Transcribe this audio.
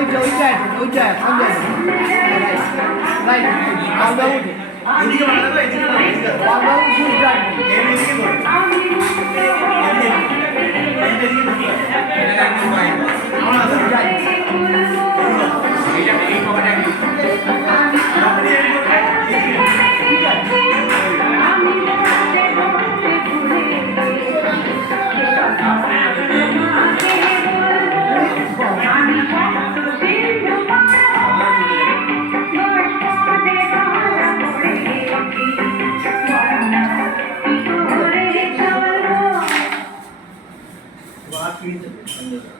ওইটা সামনে রাইট বাংলা উঠে এদিকে বাংলা এদিকে বাংলা গুড রাইট এদিকে বল এটা একদম ভাই আমরা আছে এইটা এই কভারটা কি আপনি बात की